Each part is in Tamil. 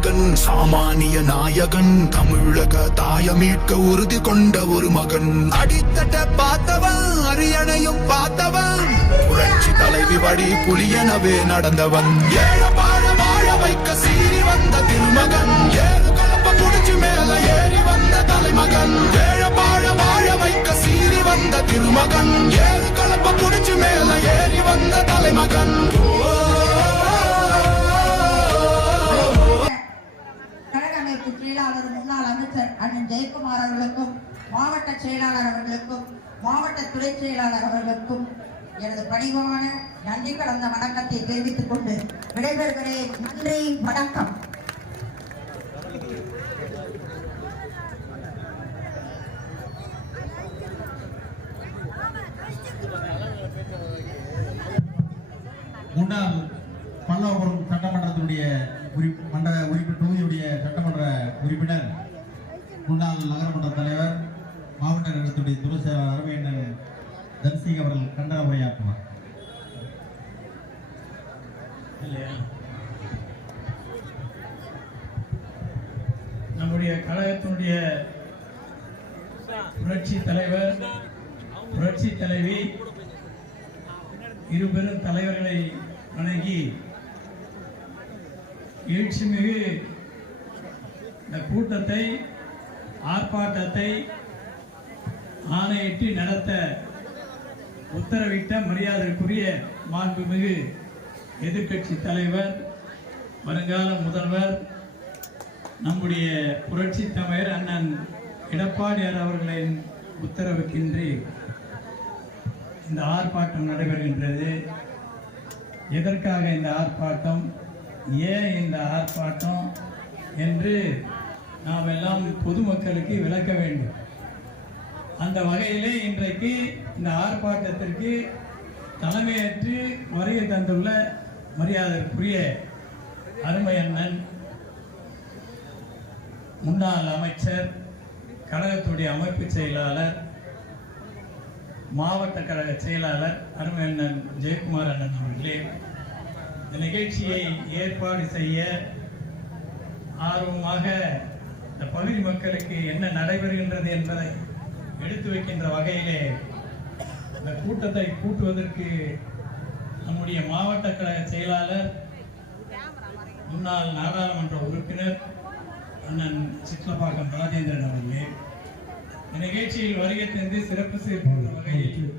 மகன், சாமானிய நாயகன், தமிழக தாய மீட்க உறுதி கொண்ட ஒரு மகன். அடித்தட்ட பார்த்தவன், அரியணையும் பார்த்தவன், புரட்சி தலைவி வழி புலியனவே நடந்தவன். ஏழ பாழ வாழ வைக்க சீறி வந்த திருமகன், ஏழு கலப்ப குடிச்சு மேல ஏறி வந்த தலைமகன். ஏழ பாழ வாழ வைக்க சீறி வந்த திருமகன், ஏழு கலப்ப குடிச்சு மேல ஏறி வந்த தலைமகன். செயலாளர் முன்னாள் அமைச்சர் அண்ணன் ஜெயக்குமார் அவர்களுக்கும், மாவட்ட செயலாளர் அவர்களுக்கும், மாவட்ட துணை செயலாளர் அவர்களுக்கும் எனது பணிவான நன்றி கலந்த வணக்கத்தை தெரிவித்துக் கொண்டு விடைபெறுகிறேன். நன்றி, வணக்கம். முன்னாள் பல்லவபுரம் சட்டமன்றத்தினுடைய உறுப்பினர் தொகுதியுடைய சட்டமன்ற உறுப்பினர், முன்னாள் நகரமன்ற தலைவர், மாவட்ட நகரத்துடைய துணை செயலாளர் அருமையண்ணன் தன்சிங் அவர்கள் கண்டன உரையாற்றுவார். நம்முடைய கழகத்தினுடைய புரட்சி தலைவர், புரட்சி தலைவி, இரு பெரும் தலைவர்களை வணங்கி எழுச்சிமிகு இந்த கூட்டத்தை, ஆர்ப்பாட்டத்தை ஆணையிட்டு நடத்த உத்தரவிட்ட மரியாதைக்குரிய மாண்புமிகு எதிர்கட்சி தலைவர், வருங்கால முதல்வர், நம்முடைய புரட்சி தலைவர் அண்ணன் எடப்பாடியார் அவர்களின் உத்தரவுக்கின்றி இந்த ஆர்ப்பாட்டம் நடைபெறுகின்றது. எதற்காக இந்த ஆர்ப்பாட்டம், ஏன் இந்த ஆர்ப்பாட்டம் என்று நாம் எல்லாம் பொதுமக்களுக்கு விளக்க வேண்டும். அந்த வகையிலே இன்றைக்கு இந்த ஆர்ப்பாட்டத்திற்கு தலைமையேற்று வருகை தந்துள்ள மரியாதைக்குரிய அருமை அண்ணன், முன்னாள் அமைச்சர், கழகத்துடைய அமைப்பு செயலாளர், மாவட்ட கழக செயலாளர் அருமை அண்ணன் ஜெயக்குமார் அண்ணன் அவர்களே, இந்த நிகழ்ச்சியை ஏற்பாடு செய்ய ஆர்வமாக இந்த பகுதி மக்களுக்கு என்ன நடைபெறுகின்றது என்பதை எடுத்து வைக்கின்ற வகையிலே இந்த கூட்டத்தை கூட்டுவதற்கு நம்முடைய மாவட்ட கழக செயலாளர், முன்னாள் நாடாளுமன்ற உறுப்பினர் அண்ணன் சிட்லப்பாக்கம் ராஜேந்திரன் அவர்களே, இந்த நிகழ்ச்சியில் வருகை தந்து சிறப்பு செய்யப்பட்ட வகையில்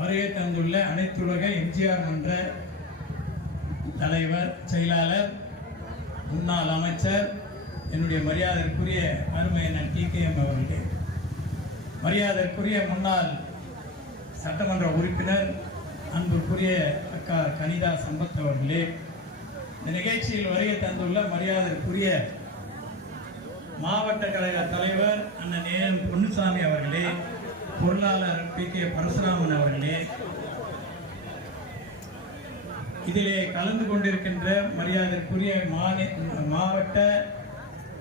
வருகை தந்துள்ள அனைத்துலக எம்ஜிஆர் மன்ற தலைவர், செயலாளர், முன்னாள் அமைச்சர், என்னுடைய மரியாதைக்குரிய அருமை அண்ணன் TKM அவர்களே, மரியாதைக்குரிய முன்னாள் சட்டமன்ற உறுப்பினர் அன்புக்குரிய அக்கா கனிதா சம்பத் அவர்களே, இந்த நிகழ்ச்சியில் வருகை தந்துள்ள மரியாதைக்குரிய மாவட்ட கழக தலைவர் அண்ணன் AM பொன்னுசாமி அவர்களே, பொருளாளர் PK பரசுராமன் அவர்களே, இதிலே கலந்து கொண்டிருக்கின்ற மரியாதைக்குரிய மாவட்ட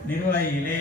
நிர்வாகிகளே,